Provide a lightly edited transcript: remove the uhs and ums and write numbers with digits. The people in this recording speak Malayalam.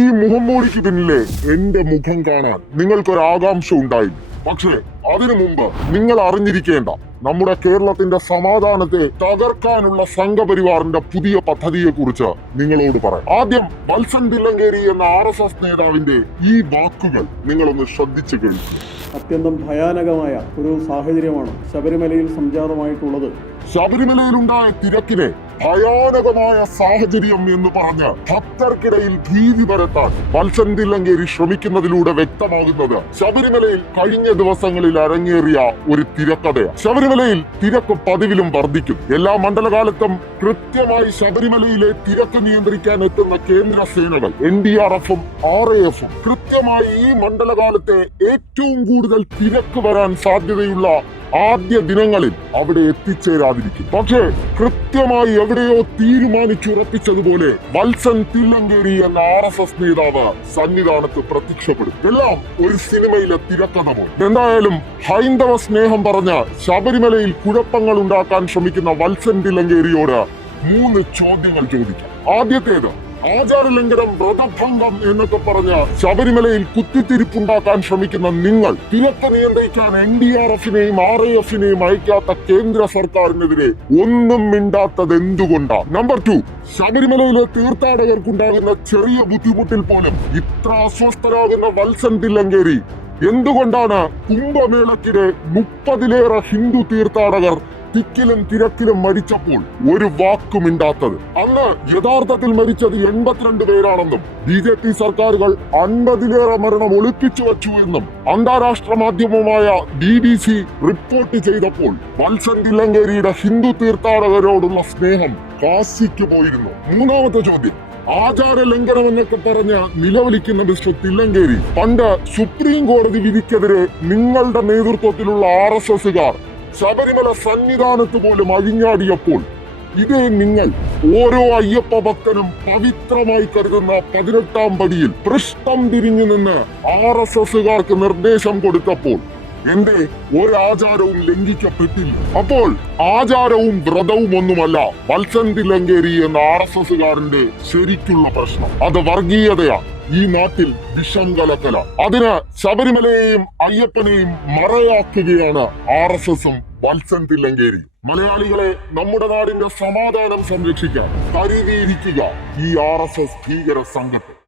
ഈ മുഖംമൂടിക്ക് പിന്നിലെ എന്റെ മുഖം കാണാൻ നിങ്ങൾക്കൊരു ആകാംക്ഷ ഉണ്ടായി. പക്ഷേ അതിനു മുമ്പ് നിങ്ങൾ അറിഞ്ഞിരിക്കേണ്ട നമ്മുടെ കേരളത്തിന്റെ സമാധാനത്തെ തകർക്കാനുള്ള സംഘപരിവാറിന്റെ പുതിയ പദ്ധതിയെ കുറിച്ച് നിങ്ങളോട് പറയാം. ആദ്യം വത്സൻ തില്ലങ്കേരി എന്ന RSS നേതാവിന്റെ ഈ വാക്കുകൾ നിങ്ങളൊന്ന് ശ്രദ്ധിച്ചു കേൾക്കുക. അത്യന്തം ഭയാനകമായ ഒരു സാഹചര്യമാണ് ശബരിമലയിൽ സംജാതമായിട്ടുള്ളത്. ശബരിമലയിലുണ്ടായ തിരക്കിനെ ഭയാനകമായ സാഹചര്യം എന്ന് പറഞ്ഞ് ഭക്തർക്കിടയിൽ ഭീതി പരത്താൻ വത്സൻ തില്ലങ്കേരി ശ്രമിക്കുന്നതിലൂടെ വ്യക്തമാകുന്നത് ശബരിമലയിൽ കഴിഞ്ഞ ദിവസങ്ങളിൽ അരങ്ങേറിയ ഒരു തിരക്കഥയാണ്. ശബരിമലയിൽ തിരക്ക് പതിവിലും വർദ്ധിക്കും. എല്ലാ മണ്ഡലകാലത്തും കൃത്യമായി ശബരിമലയിലെ തിരക്ക് നിയന്ത്രിക്കാൻ എത്തുന്ന കേന്ദ്ര സേനകൾ NDRF-ഉം RAF-ഉം കൃത്യമായി ഈ മണ്ഡലകാലത്തെ ഏറ്റവും കൂടുതൽ തിരക്ക് വരാൻ സാധ്യതയുള്ള ആദ്യ ദിനങ്ങളിൽ അവിടെ എത്തിച്ചേരാതിരിക്കും. പക്ഷേ കൃത്യമായി എവിടെയോ തീരുമാനിച്ചുറപ്പിച്ചതുപോലെ വത്സൻ തില്ലങ്കേരി എന്ന RSS നേതാവ് സന്നിധാനത്ത് പ്രത്യക്ഷപ്പെടും. എല്ലാം ഒരു സിനിമയിലെ തിരക്കഥ പോലെ. എന്തായാലും ഹൈന്ദവ സ്നേഹം പറഞ്ഞ് ശബരിമലയിൽ കുഴപ്പങ്ങൾ ഉണ്ടാക്കാൻ ശ്രമിക്കുന്ന വത്സൻ തില്ലങ്കേരിയോട് 3 ചോദ്യങ്ങൾ ചോദിക്കാം. ആദ്യത്തേത്, ആചാരലംഘനം, വ്രതഭംഗം എന്നൊക്കെ പറഞ്ഞ് ശബരിമലയിൽ കുത്തിത്തിരിപ്പുണ്ടാക്കാൻ ശ്രമിക്കുന്ന നിങ്ങൾ തിരക്ക് നിയന്ത്രിക്കാൻ NDRF-നെയും RAF-നെയും അയക്കാത്ത കേന്ദ്ര സർക്കാരിനെതിരെ ഒന്നും മിണ്ടാത്തത് എന്തുകൊണ്ടാണ്? നമ്പർ 2, ശബരിമലയിലെ തീർത്ഥാടകർക്കുണ്ടാകുന്ന ചെറിയ ബുദ്ധിമുട്ടിൽ പോലും ഇത്ര അസ്വസ്ഥരാകുന്ന വത്സൻ തില്ലങ്കേരി എന്തുകൊണ്ടാണ് കുംഭമേളയ്ക്കിടെ 30-ലേറെ ഹിന്ദു തീർത്ഥാടകർ തിക്കിലും തിരക്കിലും മരിച്ചപ്പോൾ ഒരു വാക്കുമിണ്ടാത്തത്? അന്ന് യഥാർത്ഥത്തിൽ മരിച്ചത് 82 പേരാണെന്നും BJP സർക്കാരുകൾ 50-ലേറെ മരണം ഒളിപ്പിച്ചു വച്ചു എന്നും അന്താരാഷ്ട്ര മാധ്യമമായ BBC റിപ്പോർട്ട് ചെയ്തപ്പോൾ വത്സൻ തില്ലങ്കേരിയുടെ ഹിന്ദു തീർത്ഥാടകരോടുള്ള സ്നേഹം കാശിക്ക് പോയിരുന്നു. മൂന്നാമത്തെ ചോദ്യം, ആചാര ലംഘനം എന്നൊക്കെ പറഞ്ഞ് നിലവിളിക്കുന്ന മിസ്റ്റർ തില്ലങ്കേരി പണ്ട് സുപ്രീം കോടതി വിധിക്കെതിരെ നിങ്ങളുടെ നേതൃത്വത്തിലുള്ള RSSകാർ ശബരിമല സന്നിധാനത്ത് പോലും അഴിഞ്ഞാടിയപ്പോൾ ഇതേ നിങ്ങൾ ഓരോ അയ്യപ്പ ഭക്തനും പവിത്രമായി കരുതുന്ന 18-ാം പടിയിൽ പൃഷ്ഠം തിരിഞ്ഞു നിന്ന് RSSകാർക്ക് നിർദ്ദേശം കൊടുത്തപ്പോൾ എന്റെ ഒരാചാരവും ലംഘിക്കപ്പെട്ടില്ല. അപ്പോൾ ആചാരവും വ്രതവും ഒന്നുമല്ല വത്സൻ തില്ലങ്കേരി എന്ന RSSകാരന്റെ ശരിക്കുള്ള പ്രശ്നം. അത് വർഗീയതയാണ്. ഈ നാട്ടിൽ വിഷം കലക്കല. അതിന് ശബരിമലയെയും അയ്യപ്പനെയും മറയാക്കുകയാണ് RSS-ഉം വത്സൻ തില്ലങ്കേരി. മലയാളികളെ, നമ്മുടെ നാടിന്റെ സമാധാനം സംരക്ഷിക്കാൻ കരുതിയിരിക്കുക ഈ RSS ഭീകര സംഘത്തെ.